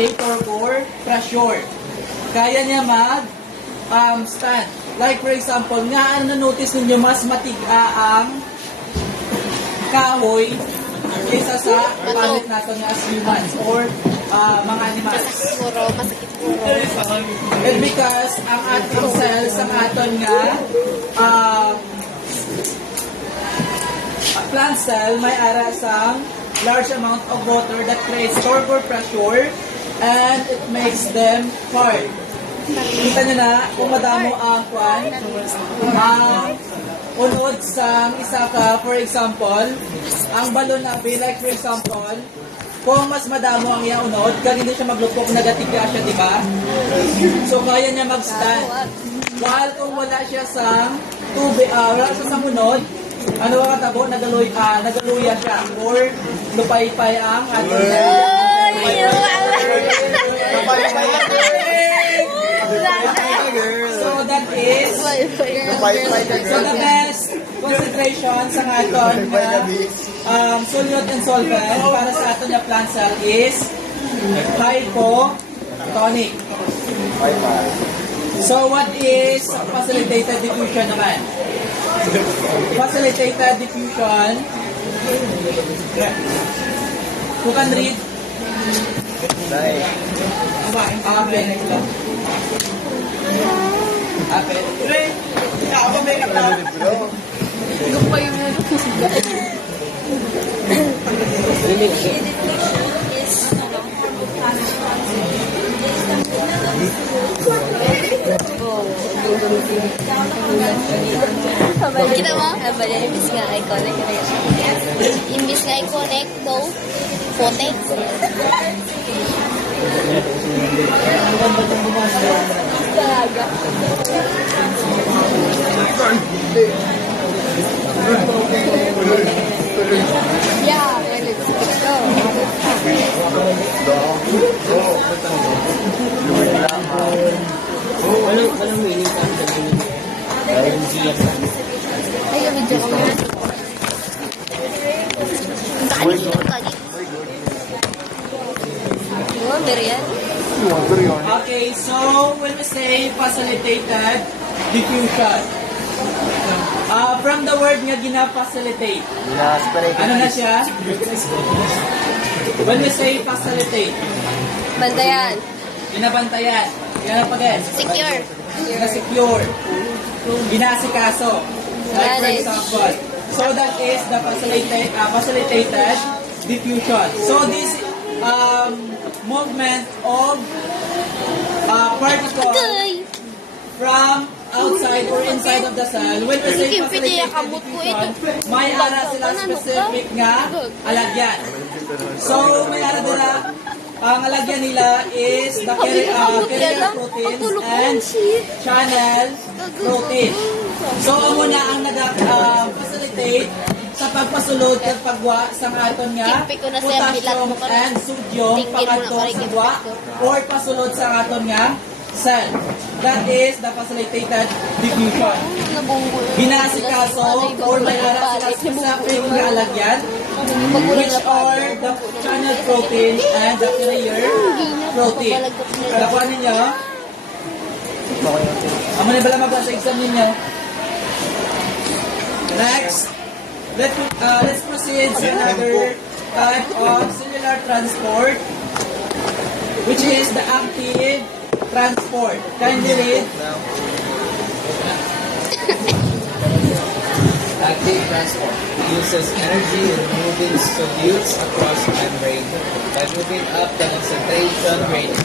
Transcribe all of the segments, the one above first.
say, turgor pressure. Kaya niya stand. Like for example, nga notice ninyo mas matiga ang kahoy kaysa sa palit natin nga as humans or mga animals. Masakit puro. And because ang ating cells, ang aton nga plant cell may ara sa large amount of water that creates turgor pressure and it makes them hard. Kita nyo na, kung madamo ang kwan, ang unod sa isa ka, for example, ang balon na like for example, kung mas madamo ang iyang unod, kag hindi siya maglupok, nagatiga siya, di ba? So, kaya niya mag-stand. While kung wala siya sa tubig, wala siya sa unod, ano ang katabo, nagaluya siya, or lupay-pay ang ating So that is so the best concentration sa aton na solute and solvent para sa aton na plant cell is hypotonic. So what is facilitated diffusion naman? Facilitated diffusion, who can read? Apen. Kita mo? Imbis nga iconic. Imbis nga iconic, though, potek. Talaga. Yeah, let's go. Walang meaning ka sa meaning. Ay, video ko nga. Okay, so when we say facilitated diffusion, from the word nga gina-facilitate, ano na siya? When we say facilitate, Bantayan. ginabantayan, ginapagin, Secure. gina-secure, ginasikaso, like for example. So that is the facilitated diffusion. So this movement of particles from outside or inside of the cell, when we say facilitated diffusion, may ara sila specific nga alagyan. So may ara nila, ang alagyan nila is the carrier proteins and channel protein. So amo na ang nag-facilitate sa pagpasulod at pagwa sa aton nga potassium and sodium pagkadto sa gwa or pasulod sa aton nga cell. That is the facilitated diffusion. Binasikaso or may ara sila specific nga alagyan which are the channel protein and the carrier protein. Nakuha ninyo? Amo na bala mabasa sa exam ninyo? Next, let's proceed to another type of cellular transport, which is the active transport. Kindly read. Active transport uses energy in moving solutes across membrane by moving up the concentration gradient.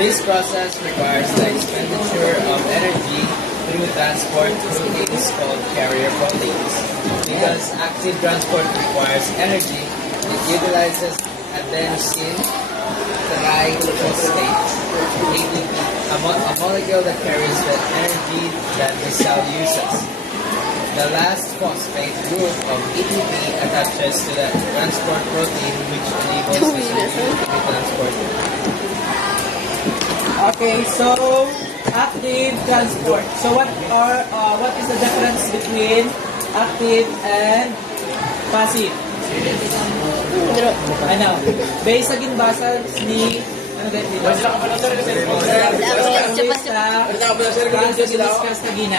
This process requires the expenditure of energy through transport proteins called carrier proteins. Because active transport requires energy, it utilizes adenosine triphosphate, ATP, a molecule that carries the energy that the cell uses. The last phosphate group of ATP attaches to the transport protein, which enables the solute to be transported. Okay, so active transport. So what is the difference between active and passive? Ano? Based sa ginbasa ni Ano din dito? Lapis, Sa tsaka Francis Luis Castagina.